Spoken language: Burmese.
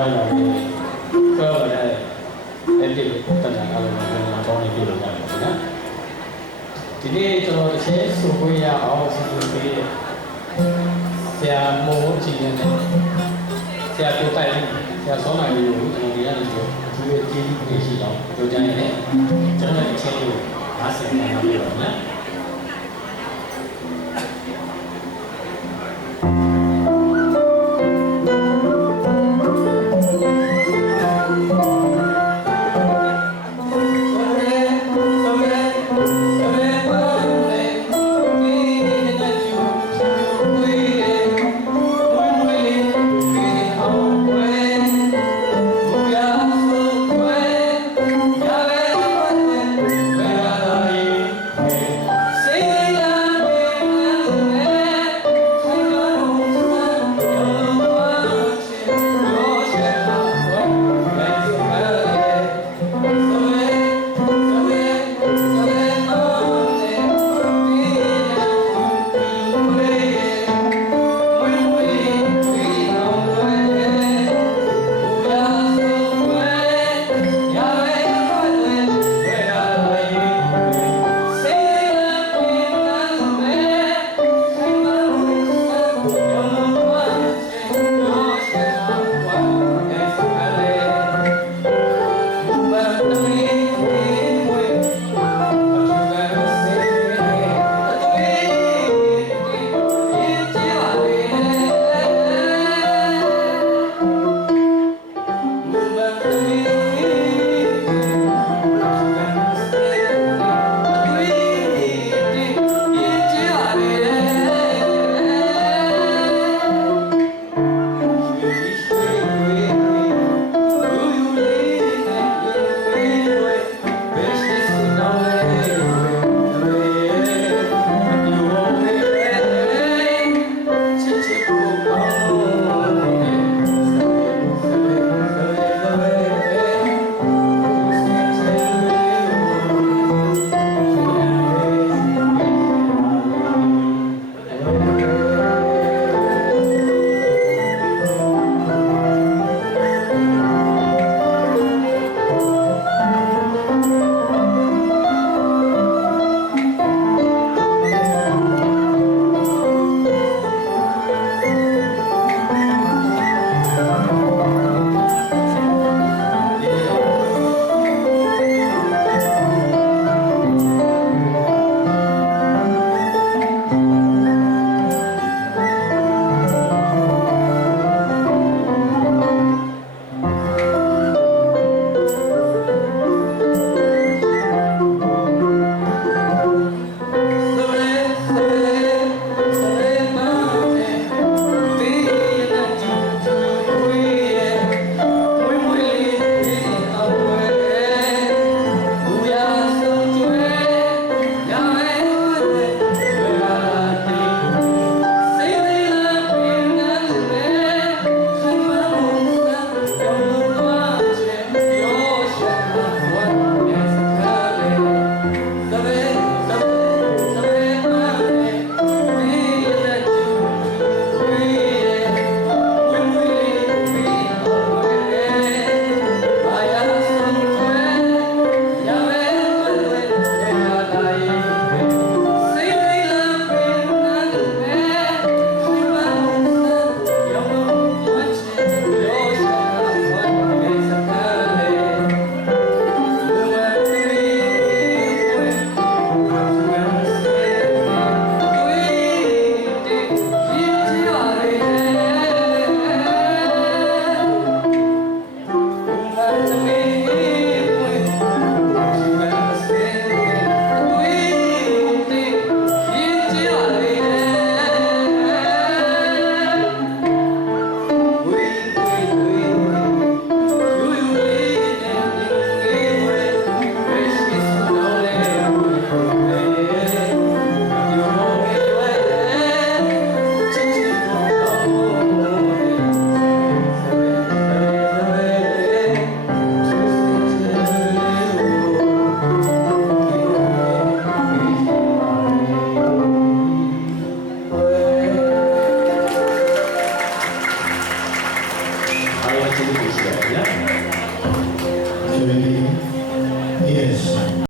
ကြားရတာလေပြောရတဲ့အဲ့ဒီတန်တာအလုံးကိုငါကောင်းနေပြီလို့ရတယ်နော်ဒီနေ့ကျွန်တော်တစ်ချက်ဆိုခွင့်ရအောင်စီစဉ်ပေးတယ်ဆရာမိုးကြည့်နေတယ်ဆရာတို့တိုင်ဆရာဆောင်းနိုင်လို့ကျွန်တော်ဒီကနေဆိုအထူးရဲ့ကျေးဇူးတင်ရှိအောင်ပြောကြရတယ်ကျွန်တော်ဒီချက်ကိုငါစင်နေတာပြောတော့နော် Hãy subscribe